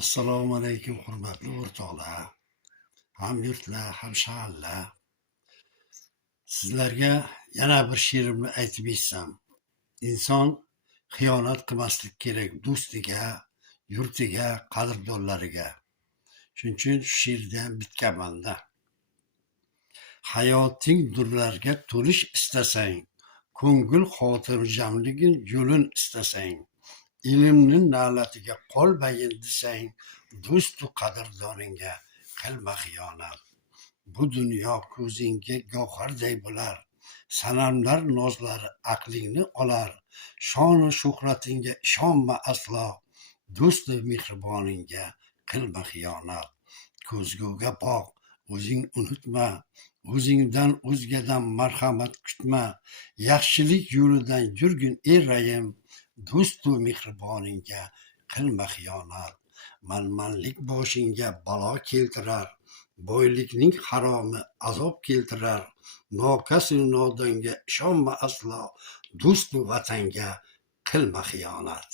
Assalomu alaykum hurmatli o'rtoqlar, hamyurtlar, hamshaharlar. Sizlarga yana bir she'rimni aytib etsam. Inson xiyonat qilmaslik kerak do'stiga, yurtiga, qadrdonlariga. Shuning uchun shu she'rda bitganmanda. Hayoting durlarga to'lish istasang, ko'ngil xotirjamligin yo'lin istasang, ilmni na'latiga qolmayin desang, do'stu qadrdoninga qilma xiyonat. Bu dunyo ko'zingga gavharday bo'lar, sanamlar nozlari aqlingni olar. Shonu shuhratingga ishonma aslo, do'stu mehriboningga qilma xiyonat. Ko'zguga boq, o'zing unutma, o'zingdan o'zgadan marhamat kutma. Yaxshilik yo'lidan yurgin rayim, do'stu mehriboningga qilma xiyonat. Manmanlik boshingga balo keltirar, boylikning haromi azob keltirar. Nokasu nodonga ishonma aslo, do'stu vatanga qilma xiyonat.